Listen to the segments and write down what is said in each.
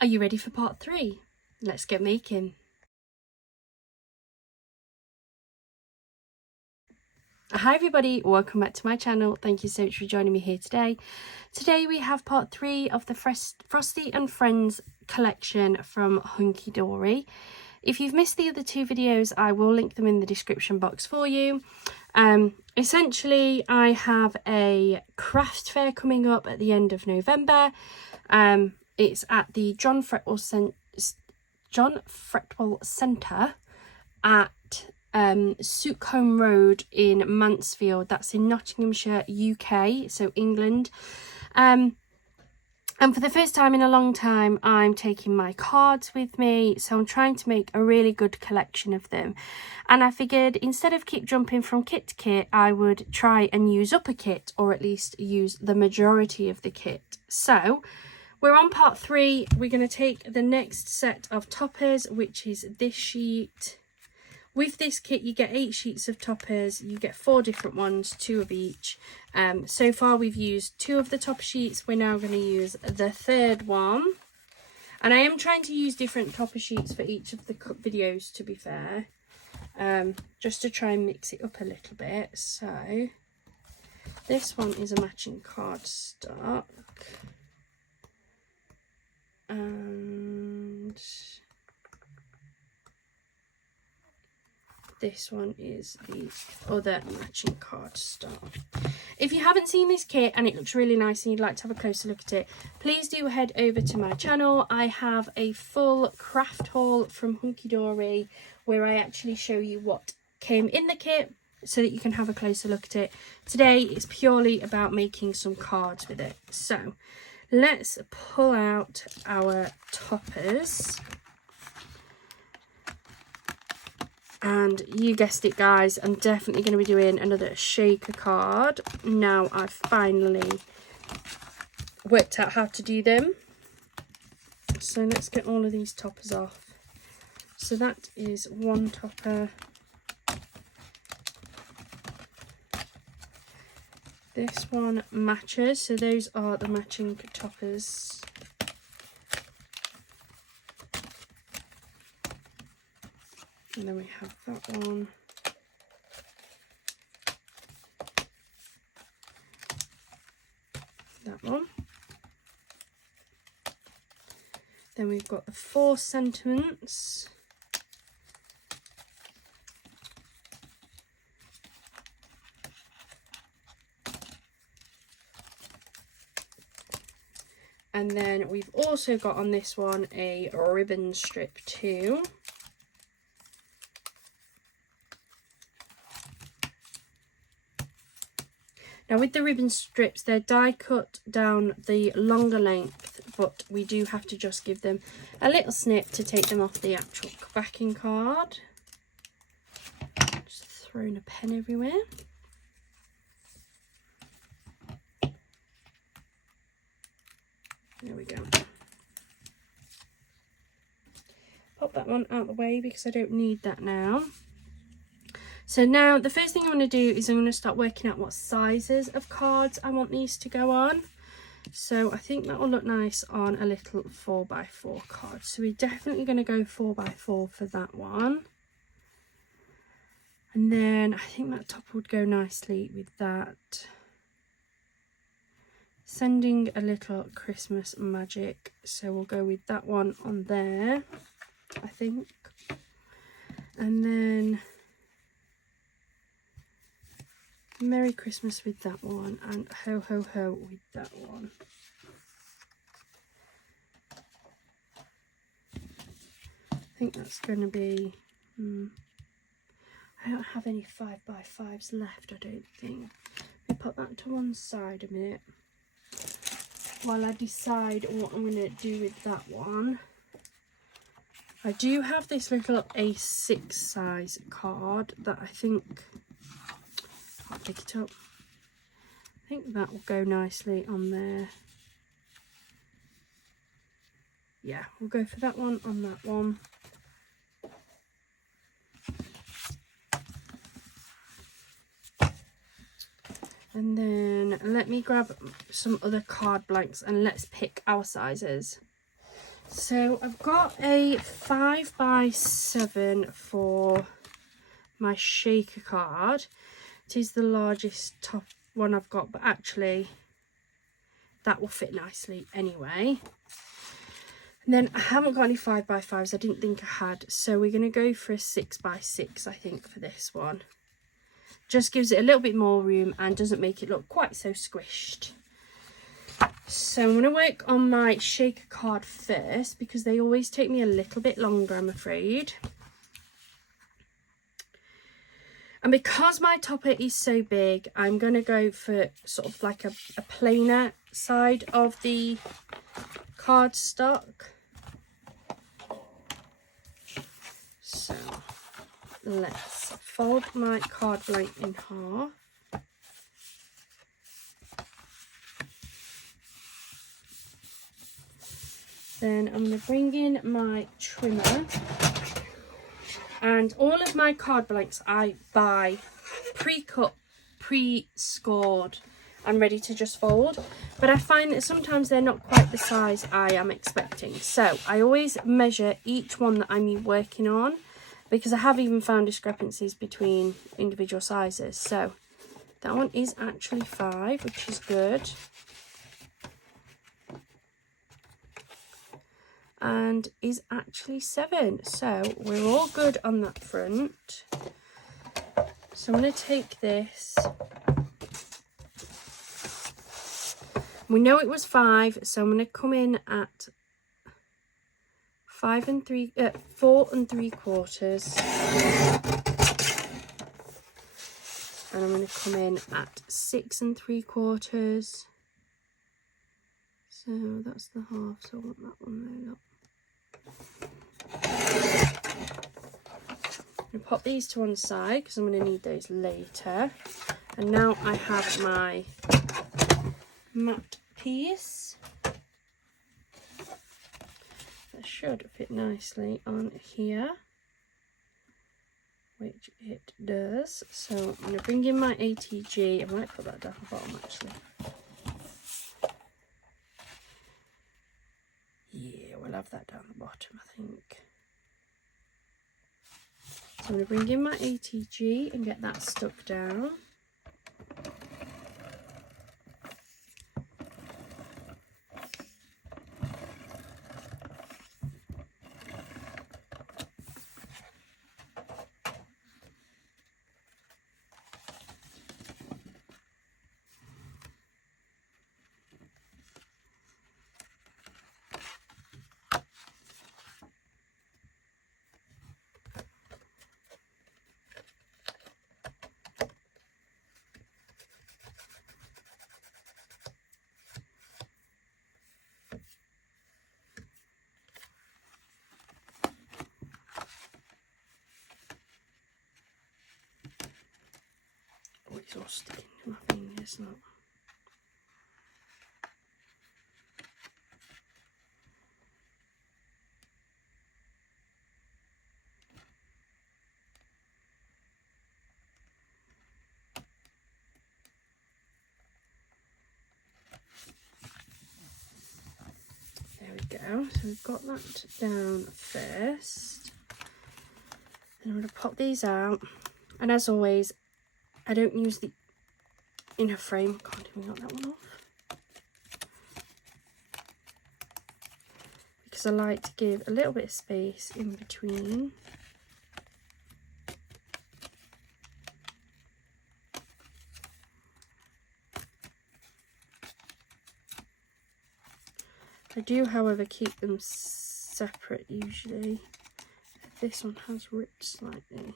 Are you ready for part 3? Let's get making. Hi everybody, welcome back to my channel. Thank you so much for joining me here today. Today we have part 3 of the Frosty and Friends collection from Hunkydory. If you've missed the other 2 videos, I will link them in the description box for you. Essentially, I have a craft fair coming up at the end of November. It's at the John Fretwell Centre at Sookholm Road in Mansfield. That's in Nottinghamshire, UK, so England. And for the first time in a long time, I'm taking my cards with me. So I'm trying to make a really good collection of them. And I figured instead of keep jumping from kit to kit, I would try and use up a kit, or at least use the majority of the kit. So we're on part 3. We're going to take the next set of toppers, which is this sheet. With this kit, you get 8 sheets of toppers. You get 4 different ones, 2 of each. So far, we've used 2 of the topper sheets. We're now going to use the 3rd one. And I am trying to use different topper sheets for each of the videos, to be fair. Just to try and mix it up a little bit. So this one is a matching cardstock. And this one is the other matching cardstock. If you haven't seen this kit and it looks really nice and you'd like to have a closer look at it, please do head over to my channel. I have a full craft haul from Hunkydory where I actually show you what came in the kit so that you can have a closer look at it. Today it's purely about making some cards with it. So let's pull out our toppers. And you guessed it, guys, I'm definitely going to be doing another shaker card. Now I've finally worked out how to do them. So let's get all of these toppers off. So that is one topper. This one matches, so those are the matching toppers. And then we have that one. That one. Then we've got the 4 sentiments. And then we've also got on this one a ribbon strip too. Now with the ribbon strips, they're die cut down the longer length, but we do have to just give them a little snip to take them off the actual backing card. Just throwing a pen everywhere. There we go. Pop that one out of the way because I don't need that now. So now the first thing I'm going to do is I'm going to start working out what sizes of cards I want these to go on. So I think that will look nice on a little 4x4 card. So we're definitely going to go 4x4 for that one. And then I think that top would go nicely with that. Sending a little Christmas magic. So we'll go with that one on there, I think. And then Merry Christmas with that one, and Ho Ho Ho with that one. I think that's going to be, I don't have any 5x5s left, I don't think. Let me put that to one side a minute while I decide what I'm going to do with that one. I do have this little A6 size card that I think, I'll pick it up. I think that will go nicely on there. Yeah, we'll go for that one on that one. And then let me grab some other card blanks and let's pick our sizes. So I've got a 5x7 for my shaker card. It is the largest top one I've got, but actually that will fit nicely anyway. And then I haven't got any 5x5s, I didn't think I had, so we're going to go for a 6x6 I think for this one. Just gives it a little bit more room and doesn't make it look quite so squished. So I'm going to work on my shaker card first because they always take me a little bit longer, I'm afraid. And because my topper is so big, I'm going to go for sort of like a plainer side of the cardstock. So let's fold my card blank in half. Then I'm going to bring in my trimmer, and all of my card blanks I buy pre-cut, pre-scored and ready to just fold, but I find that sometimes they're not quite the size I am expecting, so I always measure each one that I'm working on, because I have even found discrepancies between individual sizes. So that one is actually 5, which is good. And is actually 7, so we're all good on that front. So I'm going to take this, we know it was 5, so I'm going to come in at 4 3/4, and I'm going to come in at 6 3/4. So that's the half, so I want that one there, look. I'm going to pop these to one side because I'm going to need those later. And now I have my matte piece. That should fit nicely on here, which it does. So I'm going to bring in my ATG. I might put that down the bottom actually. Yeah, we'll have that down the bottom, I think. So I'm going to bring in my ATG and get that stuck down. It's all sticking to my fingers now. There we go. So we've got that down first. Then I'm going to pop these out. And as always, I don't use the inner frame. Can't even get that one off. Because I like to give a little bit of space in between. I do, however, keep them separate usually. This one has ripped slightly.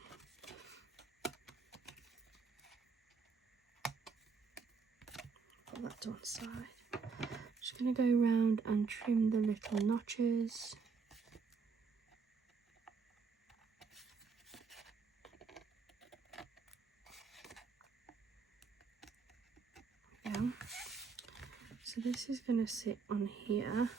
Put that to one side. Just going to go around and trim the little notches. Yeah. So this is going to sit on here.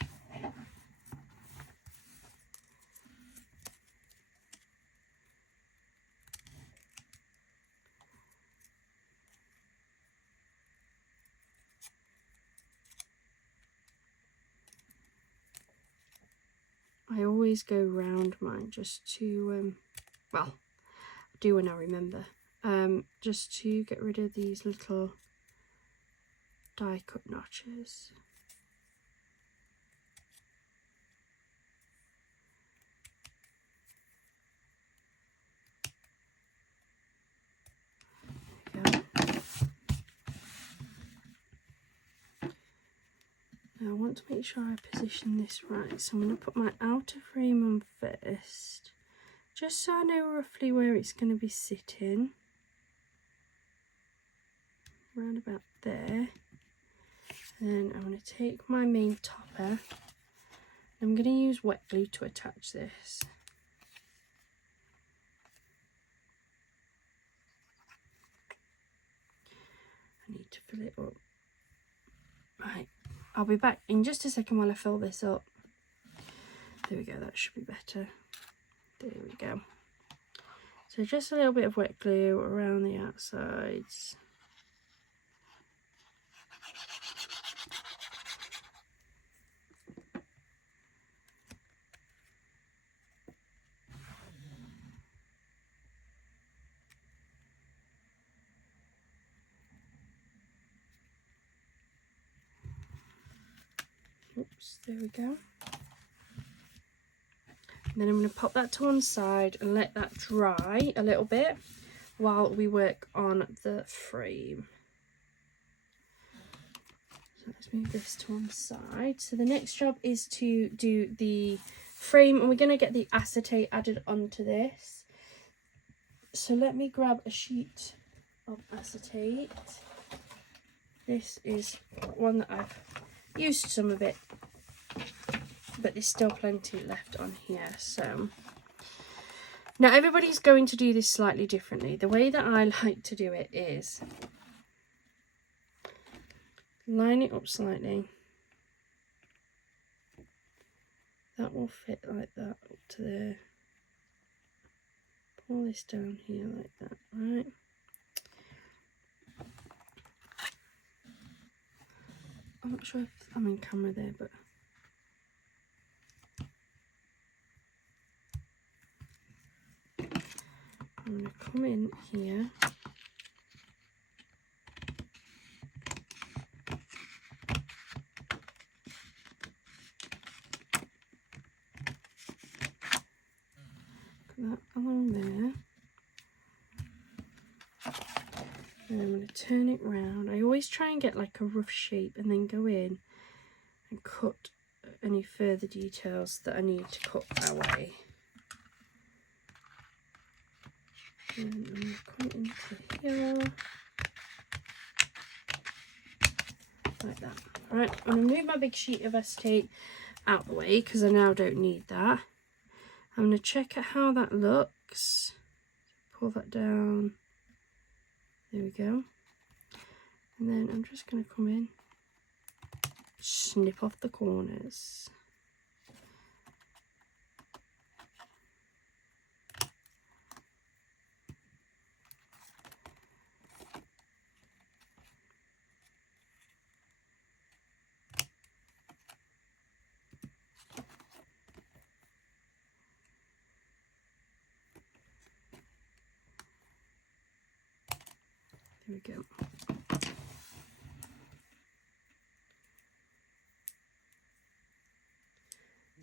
I always go round mine just to, well, I do when I remember, just to get rid of these little die cut notches. Now I want to make sure I position this right, so I'm going to put my outer frame on first, just so I know roughly where it's going to be sitting. Around about there. And then I'm going to take my main topper. I'm going to use wet glue to attach this. I need to fill it up. Right, I'll be back in just a second while I fill this up. There we go, that should be better. There we go. So just a little bit of wet glue around the outsides. Oops, there we go. And then I'm going to pop that to one side and let that dry a little bit while we work on the frame. So let's move this to one side. So the next job is to do the frame, and we're going to get the acetate added onto this. So let me grab a sheet of acetate. This is one that I've used some of it, but there's still plenty left on here. So now everybody's going to do this slightly differently. The way that I like to do it is line it up slightly. That will fit like that up to there. Pull this down here like that, right? I'm not sure if I'm in camera there, but I'm going to come in here. Put that along there. And I'm going to turn it round. I always try and get like a rough shape and then go in and cut any further details that I need to cut away. And I'm going to come into here like that. Alright, I'm going to move my big sheet of acetate out the way because I now don't need that. I'm going to check out how that looks. Pull that down. There we go. And then I'm just going to come in, snip off the corners. There we go.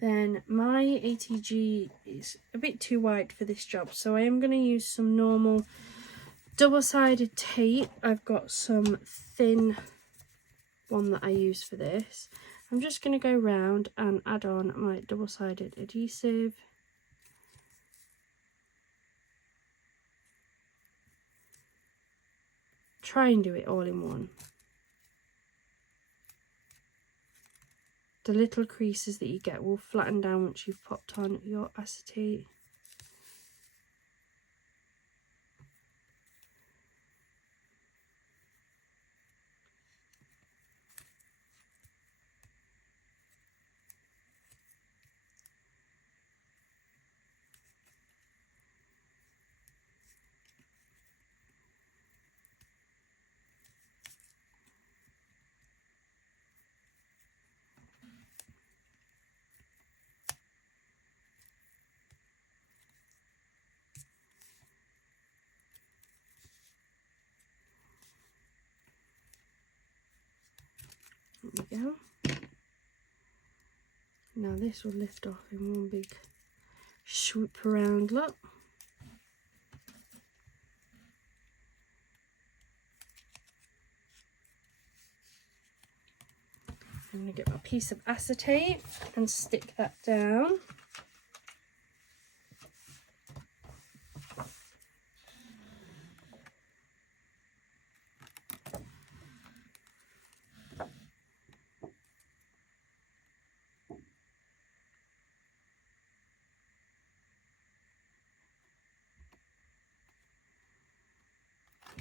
Then my ATG is a bit too wide for this job, so I am going to use some normal double-sided tape. I've got some thin one that I use for this. I'm just going to go round and add on my double-sided adhesive. Try and do it all in one. The little creases that you get will flatten down once you've popped on your acetate. There we go. Now this will lift off in one big swoop around look. I'm going to get my piece of acetate and stick that down.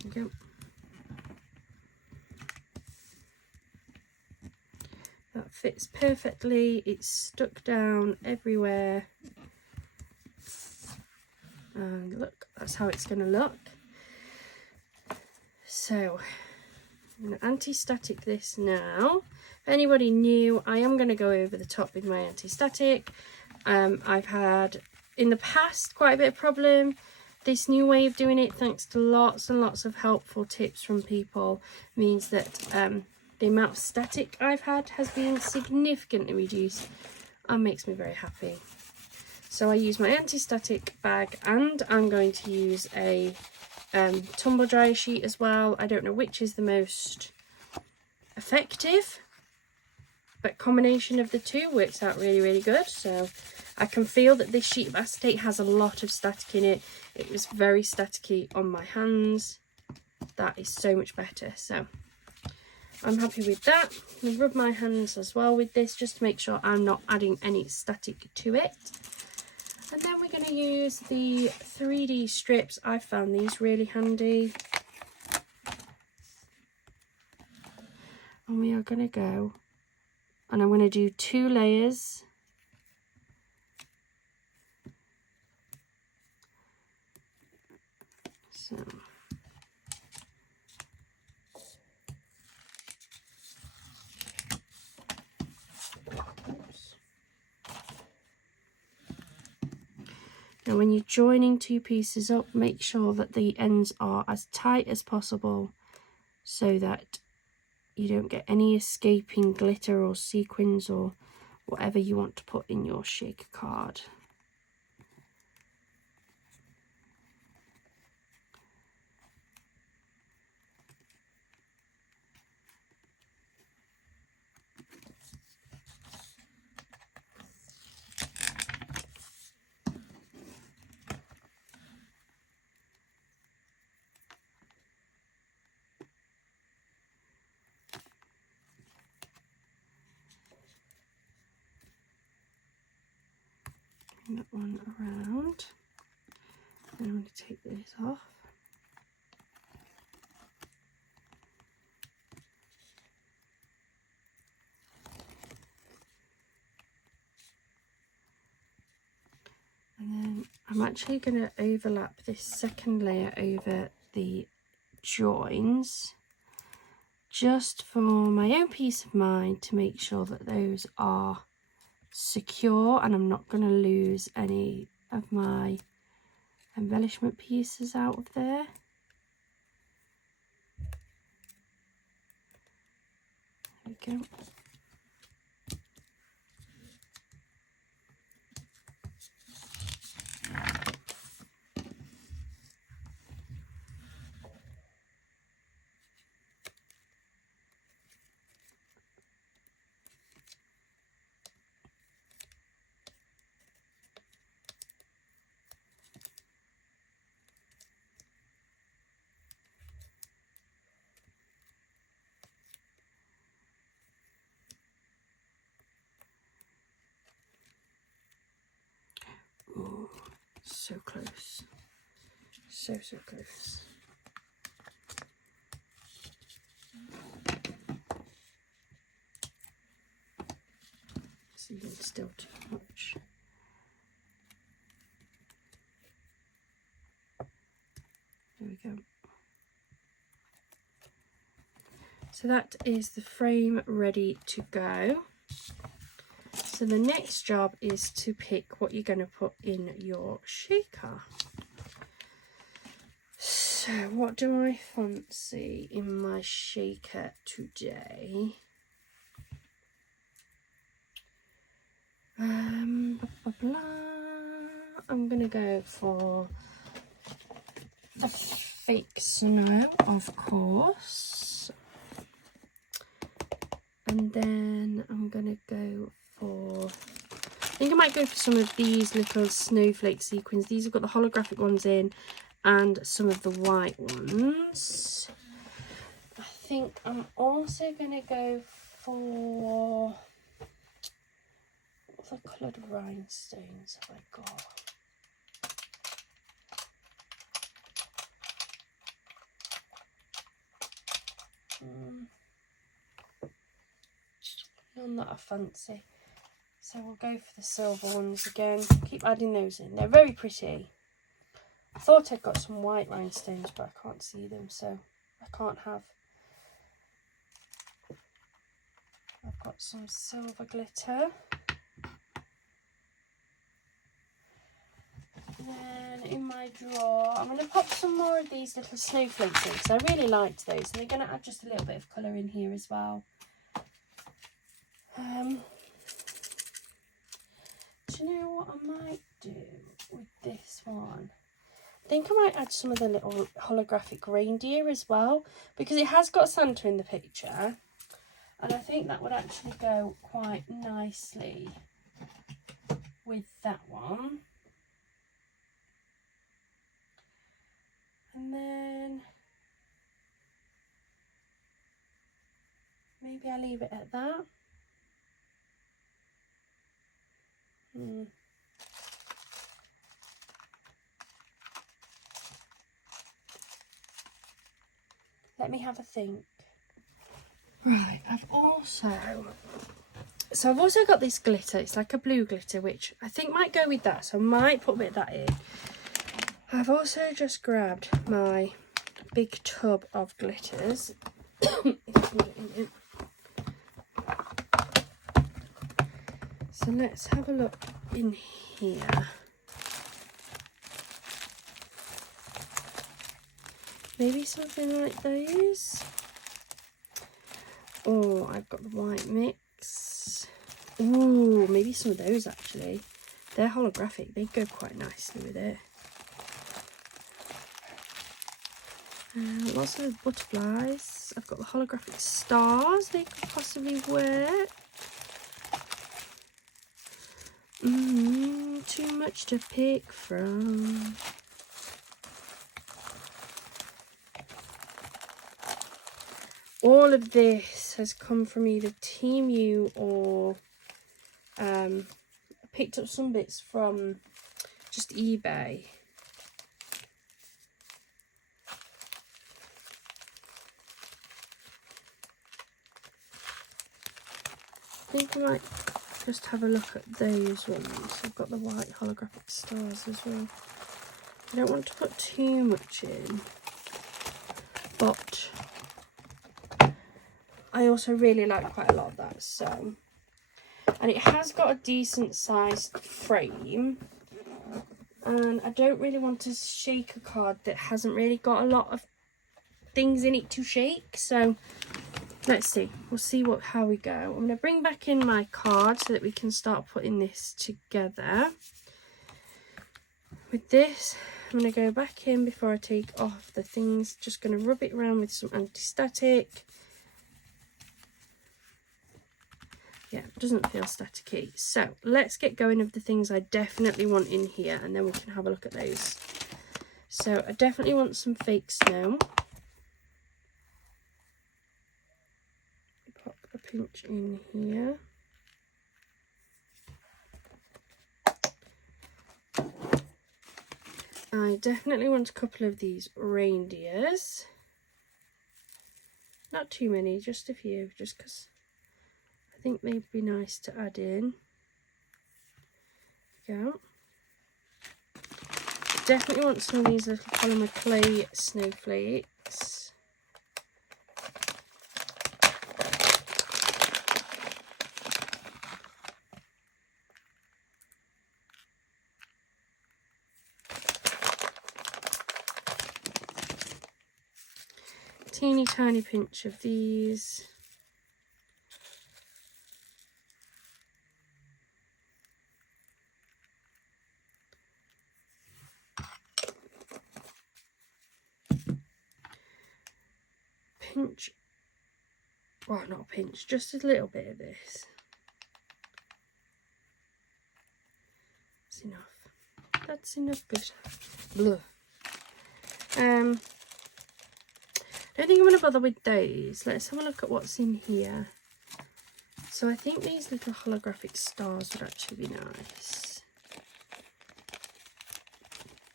There we go. That fits perfectly, it's stuck down everywhere, and look, that's how it's going to look. So I'm going to anti-static this now. If anybody new, I am going to go over the top with my anti-static. I've had in the past quite a bit of problem. This new way of doing it, thanks to lots and lots of helpful tips from people, means that the amount of static I've had has been significantly reduced and makes me very happy. So I use my anti-static bag, and I'm going to use a tumble dryer sheet as well. I don't know which is the most effective, but combination of the two works out really, really good. So I can feel that this sheet of acetate has a lot of static in it. It was very staticky on my hands. That is so much better. So I'm happy with that. I'm going to rub my hands as well with this just to make sure I'm not adding any static to it. And then we're going to use the 3D strips. I found these really handy. And we are going to go, and I'm going to do 2 layers. So now when you're joining 2 pieces up, make sure that the ends are as tight as possible so that you don't get any escaping glitter or sequins or whatever you want to put in your shaker card. That one around. Then I'm going to take this off. And then I'm actually going to overlap this second layer over the joins just for my own peace of mind, to make sure that those are secure and I'm not going to lose any of my embellishment pieces out of there. There we go. Ooh, so close. So close. See, it's still too much. There we go. So that is the frame ready to go. So the next job is to pick what you're going to put in your shaker. So what do I fancy in my shaker today? blah, blah. I'm going to go for the fake snow, of course. And then I'm going to go for, I think I might go for some of these little snowflake sequins. These have got the holographic ones in and some of the white ones. I think I'm also going to go for, what coloured rhinestones have I got? None that I fancy. So we'll go for the silver ones again. Keep adding those in. They're very pretty. I thought I'd got some white rhinestones, but I can't see them, so I can't have. I've got some silver glitter. And then in my drawer, I'm going to pop some more of these little snowflakes in, because I really liked those. And they're going to add just a little bit of colour in here as well. Do you know what I might do with this one? I think I might add some of the little holographic reindeer as well, because it has got Santa in the picture, and I think that would actually go quite nicely with that one. And then maybe I'll leave it at that. Let me have a think. Right, I've also got this glitter. It's like a blue glitter, which I think might go with that, so I might put a bit of that in. I've also just grabbed my big tub of glitters. If I can get in it. So let's have a look in here. Maybe something like those. Oh, I've got the white mix. Ooh, maybe some of those actually. They're holographic. They go quite nicely with it. Lots of butterflies. I've got the holographic stars they could possibly wear. Too much to pick from. All of this has come from either Temu or I picked up some bits from just eBay. I think I might just have a look at those ones. I've got the white holographic stars as well. I don't want to put too much in, but I also really like quite a lot of that. So, and it has got a decent sized frame, and I don't really want to shake a card that hasn't really got a lot of things in it to shake. So let's see, we'll see how we go. I'm going to bring back in my card so that we can start putting this together. With this, I'm going to go back in before I take off the things. Just going to rub it around with some anti-static. Yeah, it doesn't feel staticky. So let's get going of the things I definitely want in here, and then we can have a look at those. So I definitely want some fake snow. Pop a pinch in here. I definitely want a couple of these reindeers. Not too many, just a few, just because I think they'd be nice to add in. There we go. Definitely want some of these little polymer clay snowflakes. Teeny tiny pinch of these. pinch, well, not a pinch, just a little bit of this. That's enough. That's enough glitter. Blah. I don't think I'm going to bother with those. Let's have a look at what's in here. So I think these little holographic stars would actually be nice.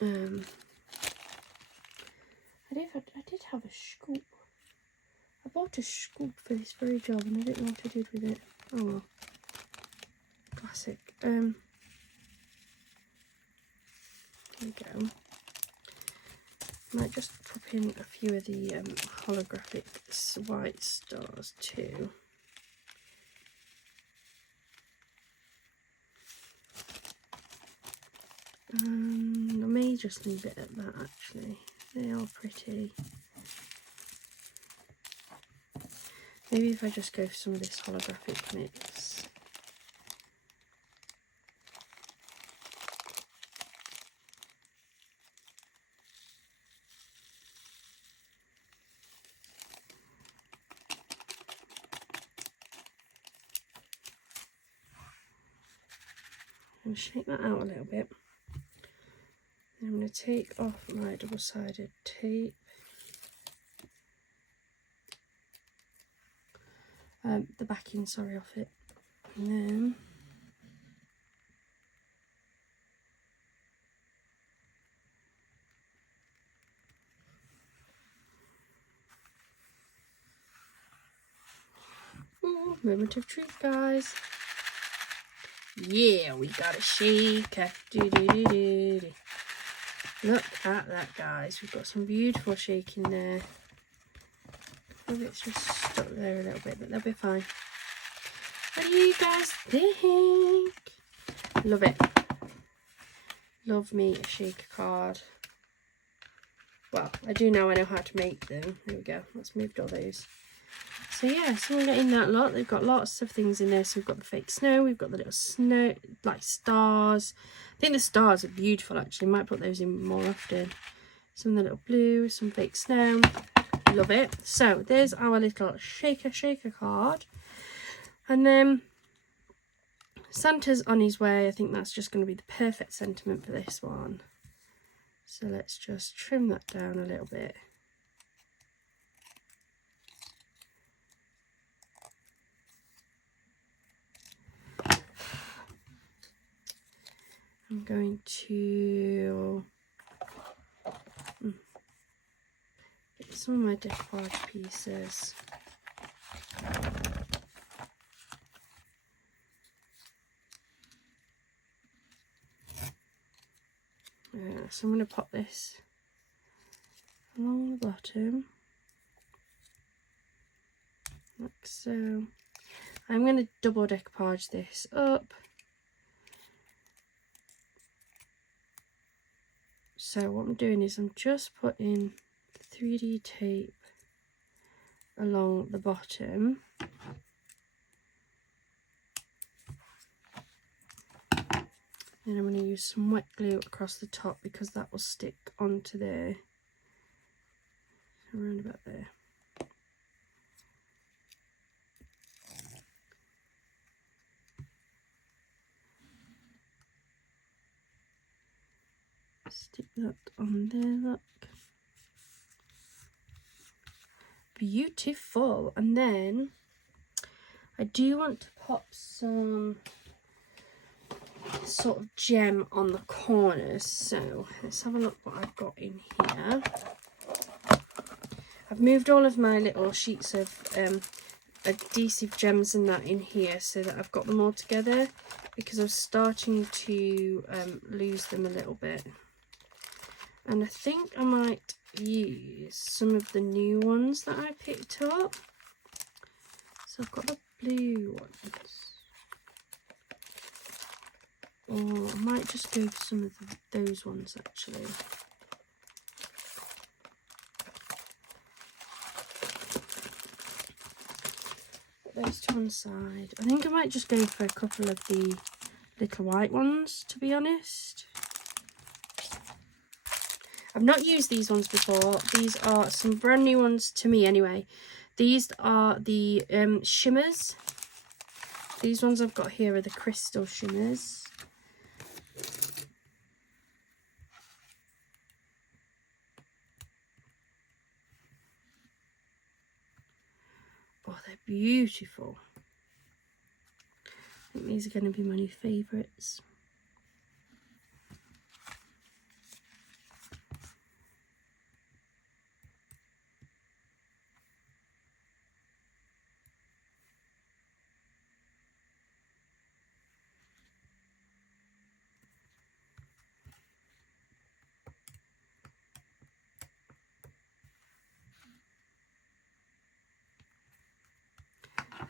I did have a scoop. I bought a scoop for this very job and I don't know what I did with it. Oh well. Classic. There we go. Might just pop in a few of the holographic white stars too. I may just leave it at that actually. They are pretty. Maybe if I just go for some of this holographic mix. And shake that out a little bit. I'm going to take off my double-sided tape. The backing, sorry, off it. And then ooh, moment of truth, guys. Yeah, we got a shaker. Look at that, guys. We've got some beautiful shaking there. Maybe it's just stuck there a little bit, but they'll be fine. What do you guys think? Love it. Love me a shaker card. Well, I do now, I know how to make them. There we go. Let's move all those. So yeah, so we're getting that lot. They've got lots of things in there. So we've got the fake snow, we've got the little snow, like stars. I think the stars are beautiful actually. Might put those in more often. Some of the little blue, some fake snow. Love it. So there's our little shaker card. And then Santa's on his way. I think that's just going to be the perfect sentiment for this one. So let's just trim that down a little bit. I'm going to get some of my decoupage pieces. So I'm going to pop this along the bottom, like so. I'm going to double decoupage this up. So what I'm doing is I'm just putting 3D tape along the bottom. Then I'm going to use some wet glue across the top because that will stick onto there. Around about there. Stick that on there, look. Beautiful. And then I do want to pop some sort of gem on the corners. So let's have a look what I've got in here. I've moved all of my little sheets of adhesive gems and that in here so that I've got them all together because I'm starting to lose them a little bit. And I think I might use some of the new ones that I picked up. So I've got the blue ones. Or I might just go for some of those ones actually. Put those to one side. I think I might just go for a couple of the little white ones, to be honest. I've not used these ones before. These are some brand new ones to me anyway. These are the shimmers. These ones I've got here are the crystal shimmers. Oh, they're beautiful. I think these are going to be my new favourites.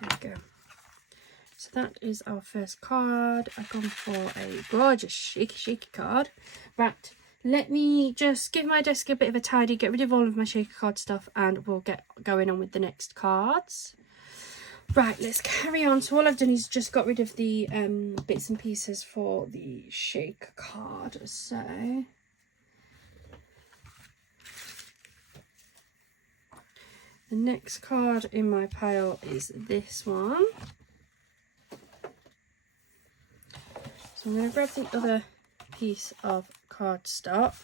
There we go. So that is our first card. I've gone for a gorgeous shaky card. Right, let me just give my desk a bit of a tidy, get rid of all of my shaker card stuff, and we'll get going on with the next cards. Right, let's carry on. So all I've done is just got rid of the bits and pieces for the shaker card. So the next card in my pile is this one. So I'm going to grab the other piece of cardstock.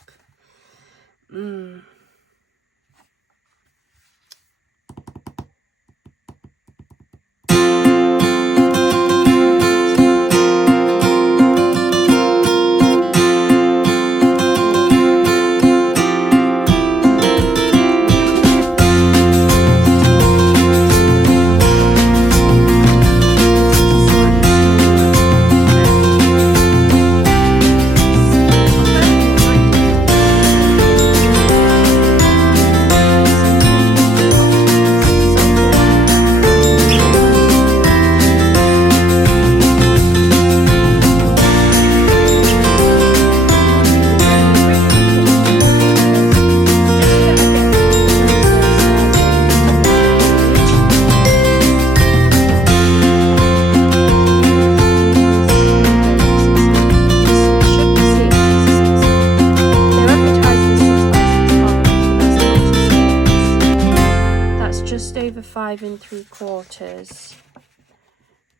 Over 5 3/4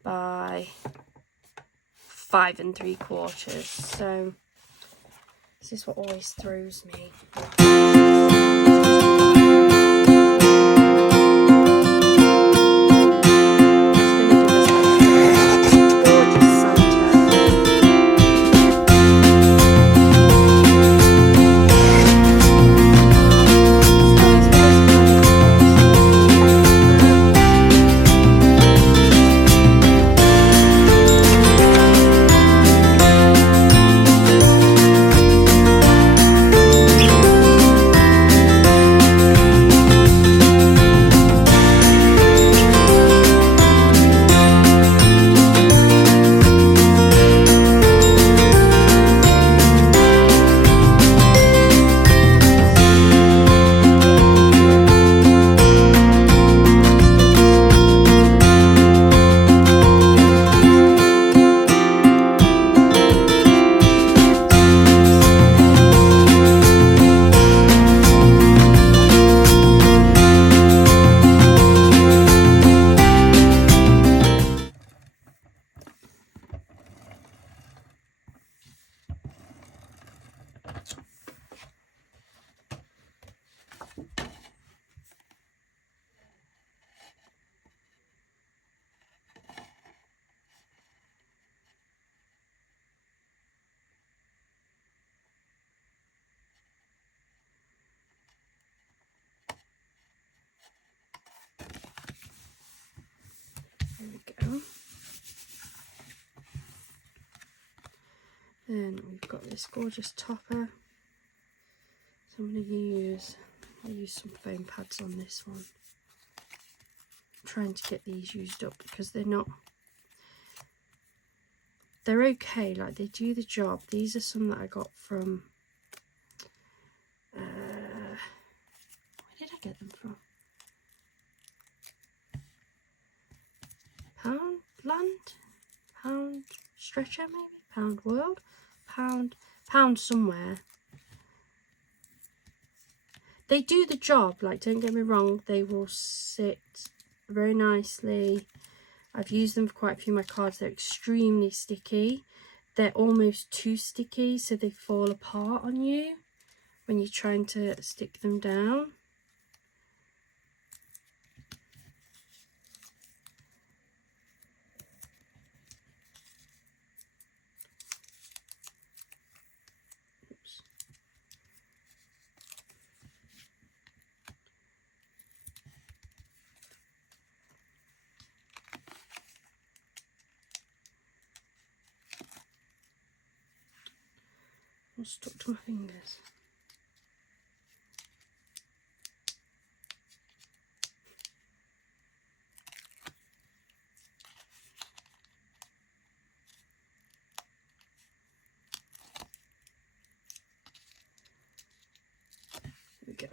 by 5 3/4. So this is what always throws me. There we go. Then we've got this gorgeous topper. So I'm going to use some foam pads on this one. I'm trying to get these used up because they're okay, like they do the job. These are some that I got from where did I get them from? Pound Stretcher maybe? Pound World? Pound somewhere. they do the job, like, don't get me wrong, they will sit very nicely. I've used them for quite a few of my cards. They're extremely sticky. They're almost too sticky, so they fall apart on you when you're trying to stick them down. Oops. I'm stuck to my fingers. There we go.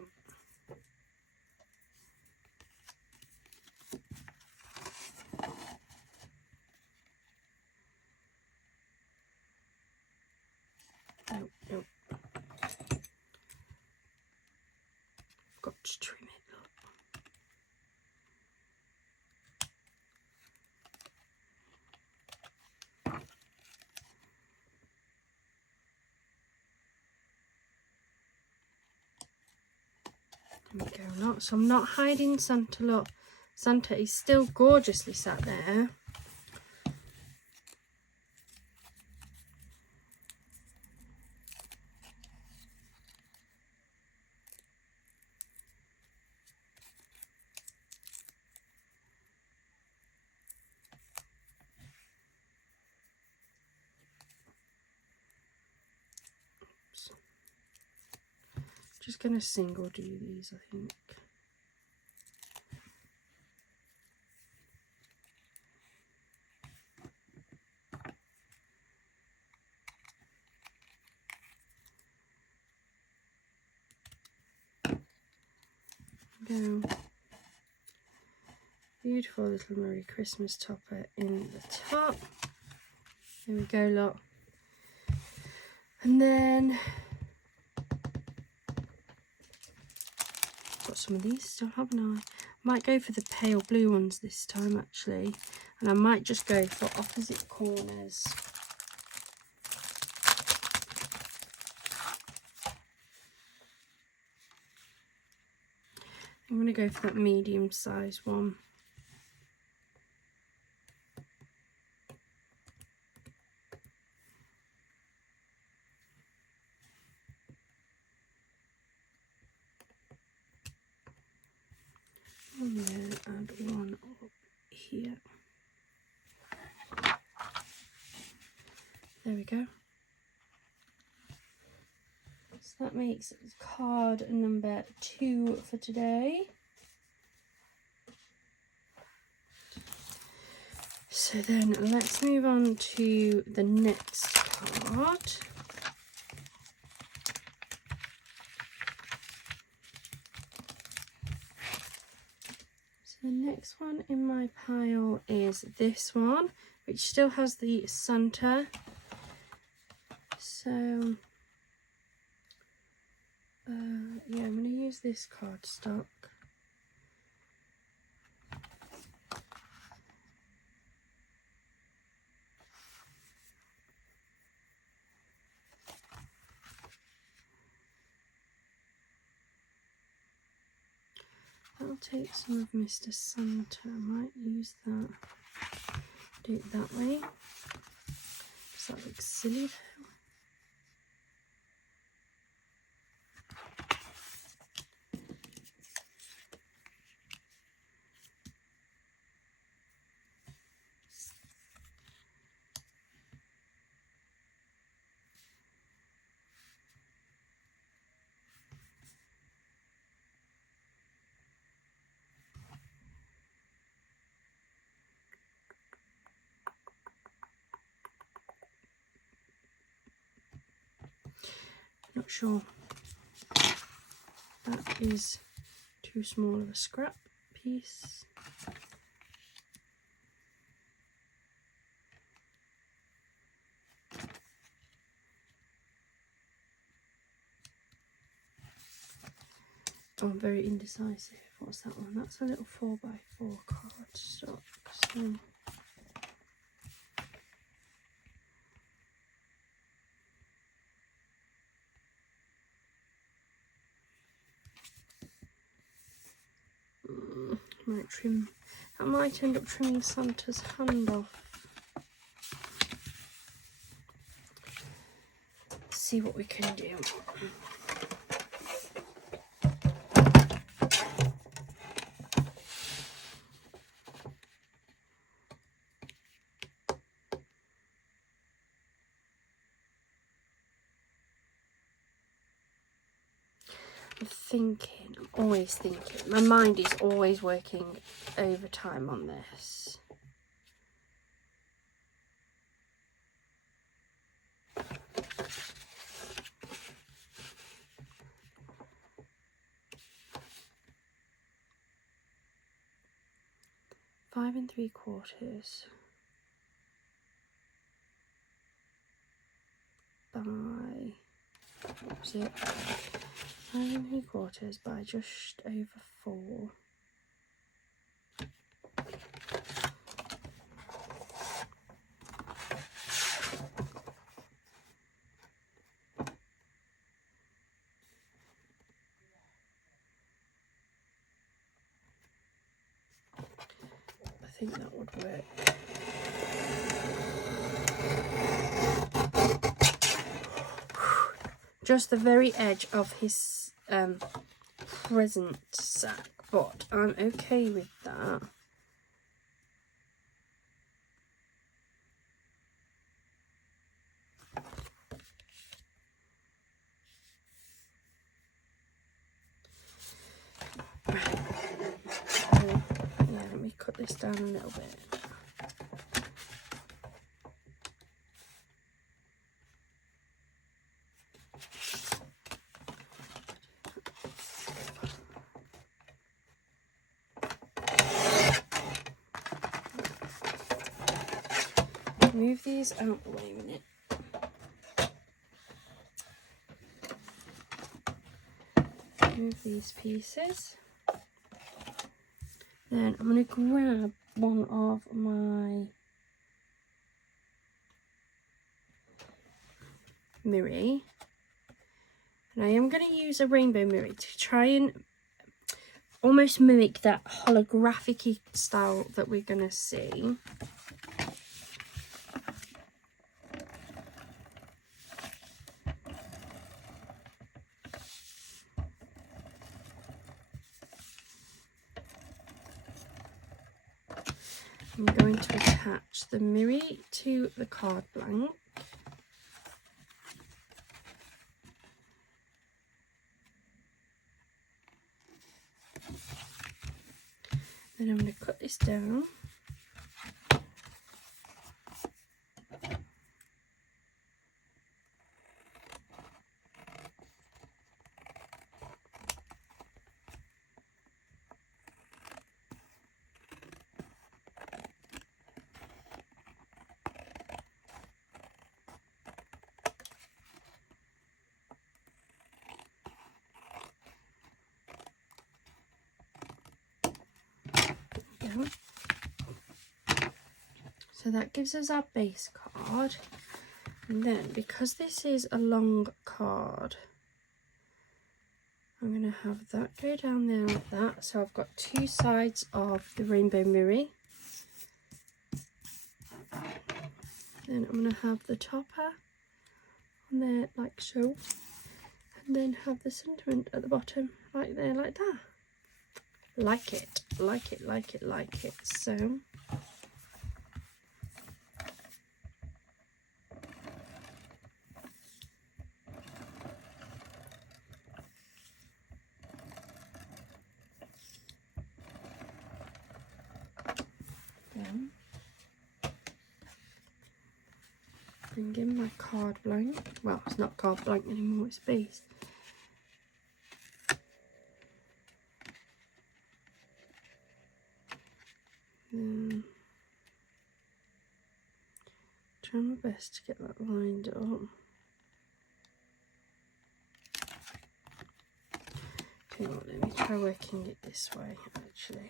Oh, no. Got to trim it, look. There we go, look. So I'm not hiding Santa, look. Santa is still gorgeously sat there. Just gonna single do these, I think. Go. Beautiful little Merry Christmas topper in the top. There we go, look. And then got some of these still, haven't I? Might go for the pale blue ones this time actually, and I might just go for opposite corners. I'm going to go for that medium size one. And then add one up here. There we go. So that makes card number 2 for today. So then let's move on to the next card. So the next one in my pile is this one, which still has the Santa. So yeah, I'm going to use this cardstock. I'll take some of Mr. Santa. I might use that. Do it that way. Does that look silly though? Not sure. That is too small of a scrap piece. Oh, I'm very indecisive. What's that one? That's a little 4x4 cardstock. So might trim. That might end up trimming Santa's hand off. See what we can do. I'm always thinking. My mind is always working overtime on this. Five and 3/4 by, what was it? 5 and 3/4 by just over 4. I think that would work. Just the very edge of his present sack, but I'm okay with that. Right. Yeah, let me cut this down a little bit. Move these out the way a minute. Move these pieces. Then I'm going to grab one of my mirror, and I am going to use a rainbow mirror to try and almost mimic that holographic style that we're going to see. I'm going to attach the mirror to the card blank. Then I'm going to cut this down. So that gives us our base card, and then because this is a long card, I'm going to have that go down there like that. So I've got two sides of the rainbow mirror. Then I'm going to have the topper on there like so, and then have the sentiment at the bottom like there, like that. Like it, like it, like it, like it. So bring in my card blank. Well, it's not card blank anymore, it's base. Try my best to get that lined up. You know what, let me try working it this way actually.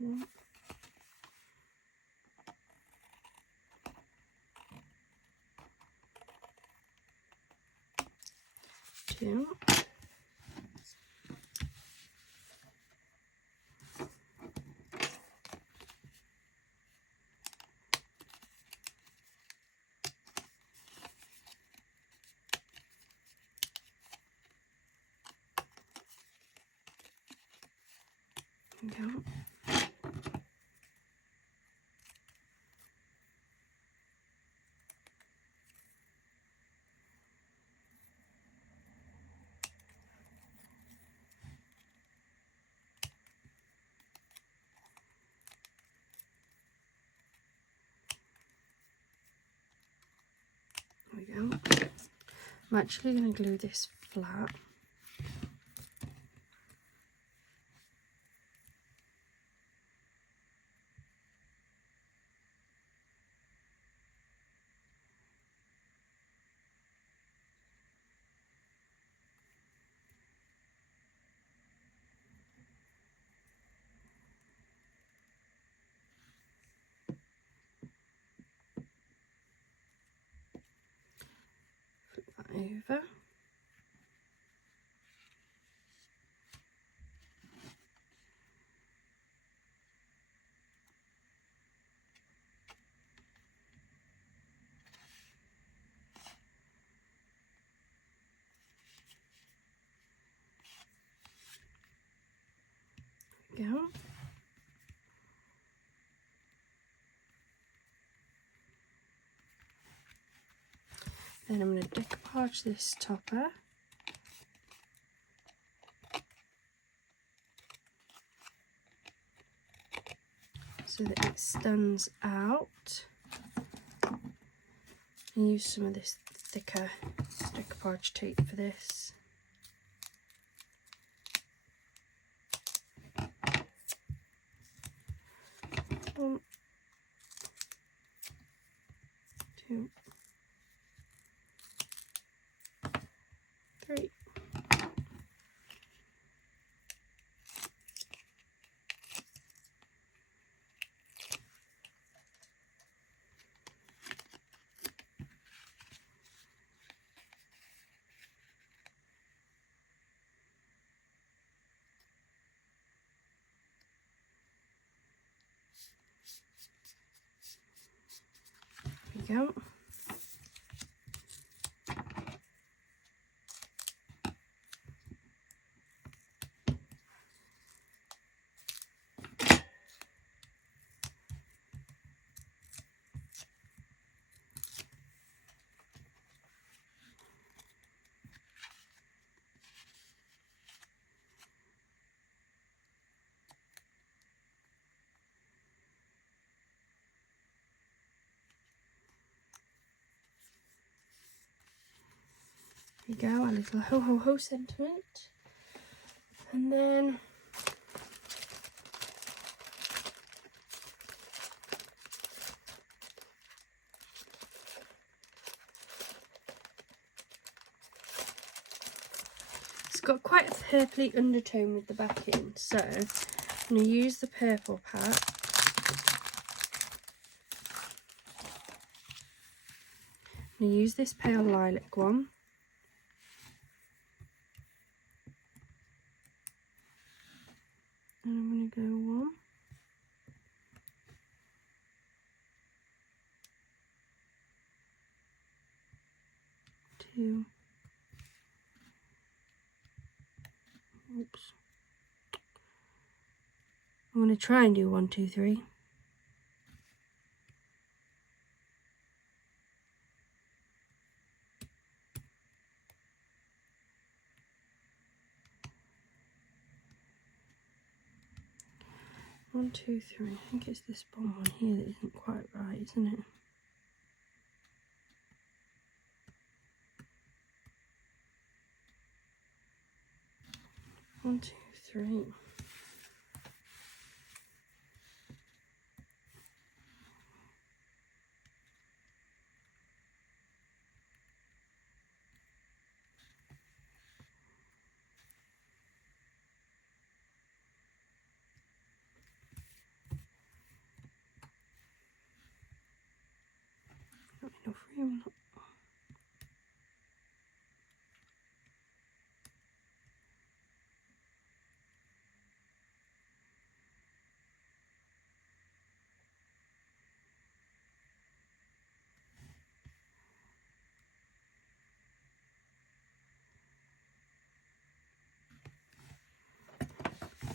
One, two, go. There we go. I'm actually going to glue this flat. Flip that over. Go. Then I'm going to decoupage this topper so that it stands out. And use some of this thicker decoupage tape for this. One, two, three. There we go. There you go, a little ho ho ho sentiment. And then it's got quite a purpley undertone with the backing, so I'm going to use the purple pack. I'm going to use this pale lilac one. And I'm going to go one, two, oops. I'm going to try and do 1, 2, 3. 1, 2, 3. I think it's this bottom one here that isn't quite right, isn't it? 1, 2, 3. Not enough room.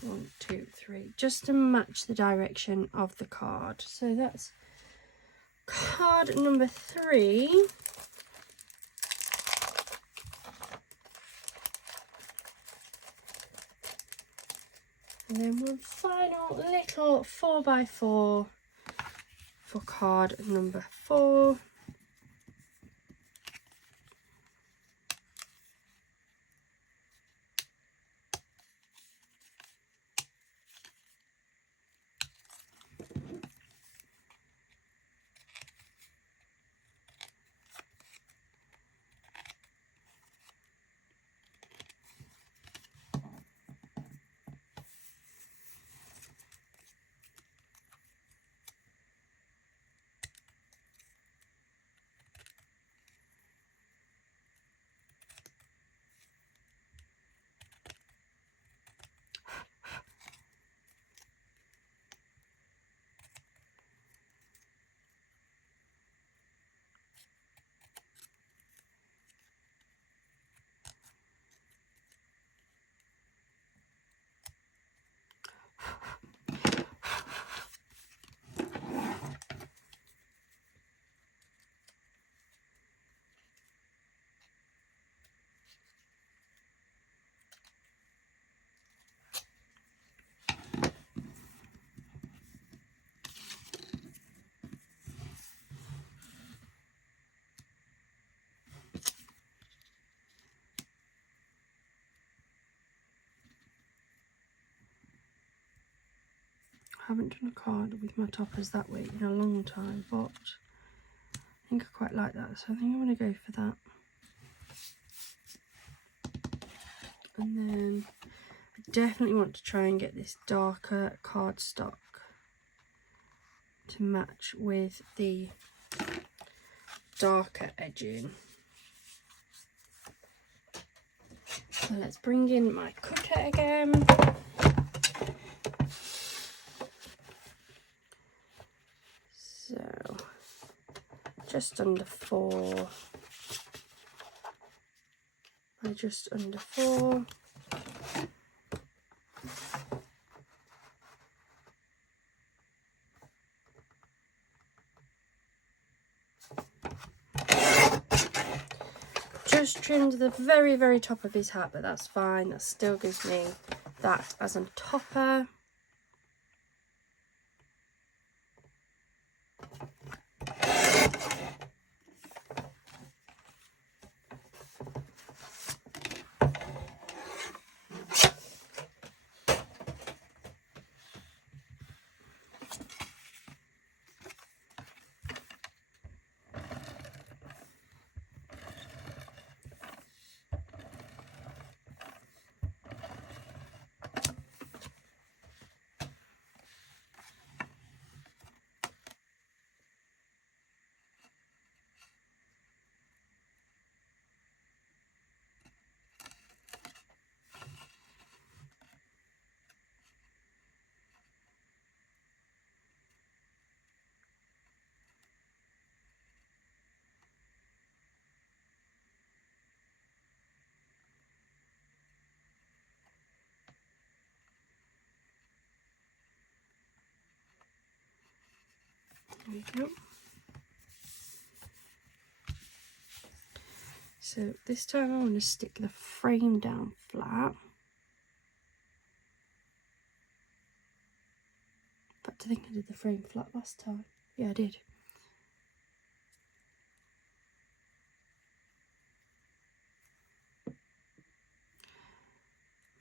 1, 2, 3, just to match the direction of the card. So that's card number 3. And then one final little 4x4 for card number 4. I haven't done a card with my toppers that way in a long time, but I think I quite like that, so I think I'm going to go for that. And then I definitely want to try and get this darker cardstock to match with the darker edging. So let's bring in my cutter again. So just under 4 by just under 4. Just trimmed the very top of his hat, but that's fine. That still gives me that as a topper. There we go. So this time I want to stick the frame down flat. I think I did the frame flat last time. Yeah, I did.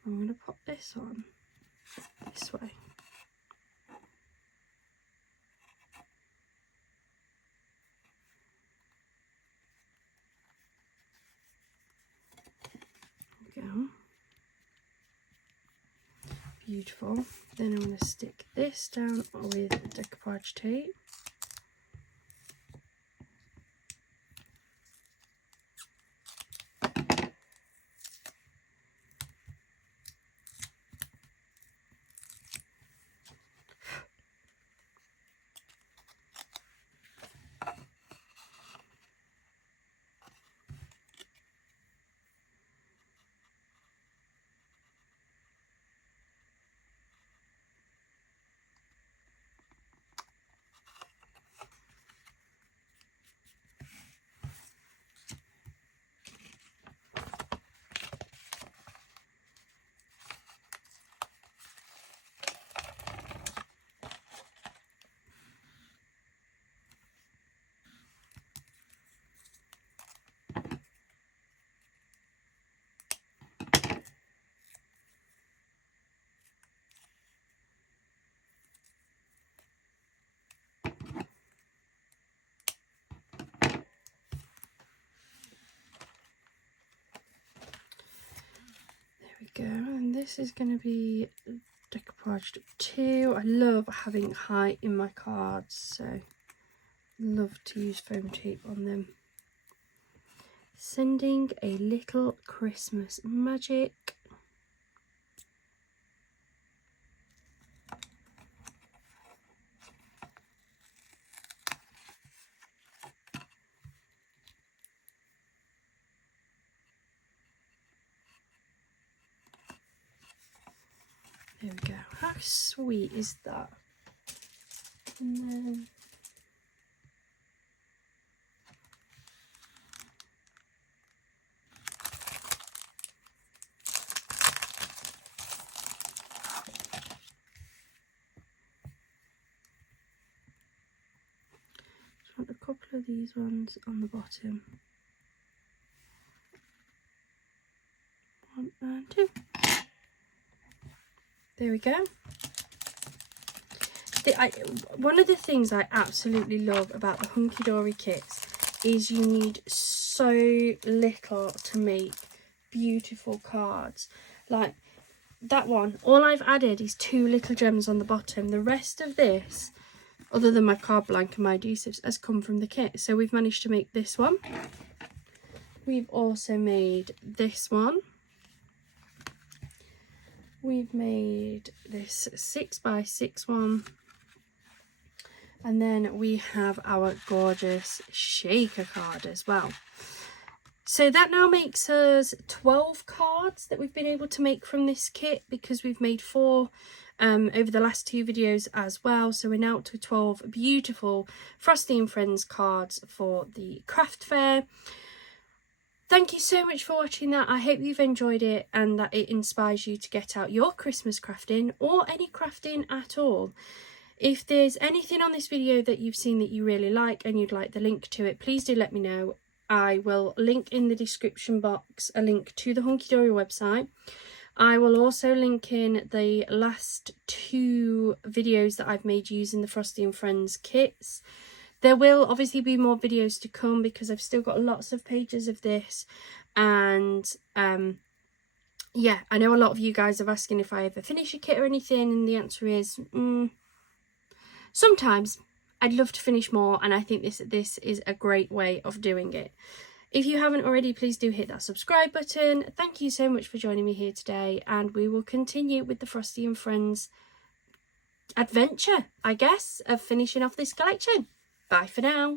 I'm going to pop this on this way. There we go. Beautiful. Then I'm going to stick this down with decoupage tape. Go, and this is going to be decoupaged up too. I love having height in my cards, so love to use foam tape on them. Sending a little Christmas magic. There we go. How sweet is that? And then just want a couple of these ones on the bottom. 1 and 2. There we go. One of the things I absolutely love about the Hunkydory kits is you need so little to make beautiful cards. Like that one, all I've added is 2 little gems on the bottom. The rest of this, other than my card blank and my adhesives, has come from the kit. So we've managed to make this one. We've also made this one. We've made this 6x6 one. And then we have our gorgeous shaker card as well. So that now makes us 12 cards that we've been able to make from this kit, because we've made 4 over the last 2 videos as well. So we're now up to 12 beautiful Frosty and Friends cards for the craft fair. Thank you so much for watching that. I hope you've enjoyed it and that it inspires you to get out your Christmas crafting, or any crafting at all. If there's anything on this video that you've seen that you really like and you'd like the link to it, please do let me know. I will link in the description box a link to the Hunkydory website. I will also link in the last 2 videos that I've made using the Frosty and Friends kits. There will obviously be more videos to come because I've still got lots of pages of this, and yeah, I know a lot of you guys are asking if I ever finish a kit or anything, and the answer is sometimes. I'd love to finish more, and I think this is a great way of doing it. If you haven't already, please do hit that subscribe button. Thank you so much for joining me here today, and we will continue with the Frosty and Friends adventure, I guess, of finishing off this collection. Bye for now.